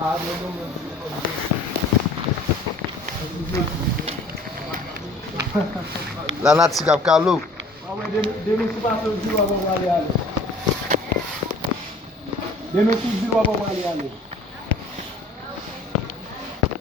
Ah, non, non, La nati kap kalou. ah ouais, demain c'est pas ce jour avant aller aller. Demain c'est le jour avant aller aller.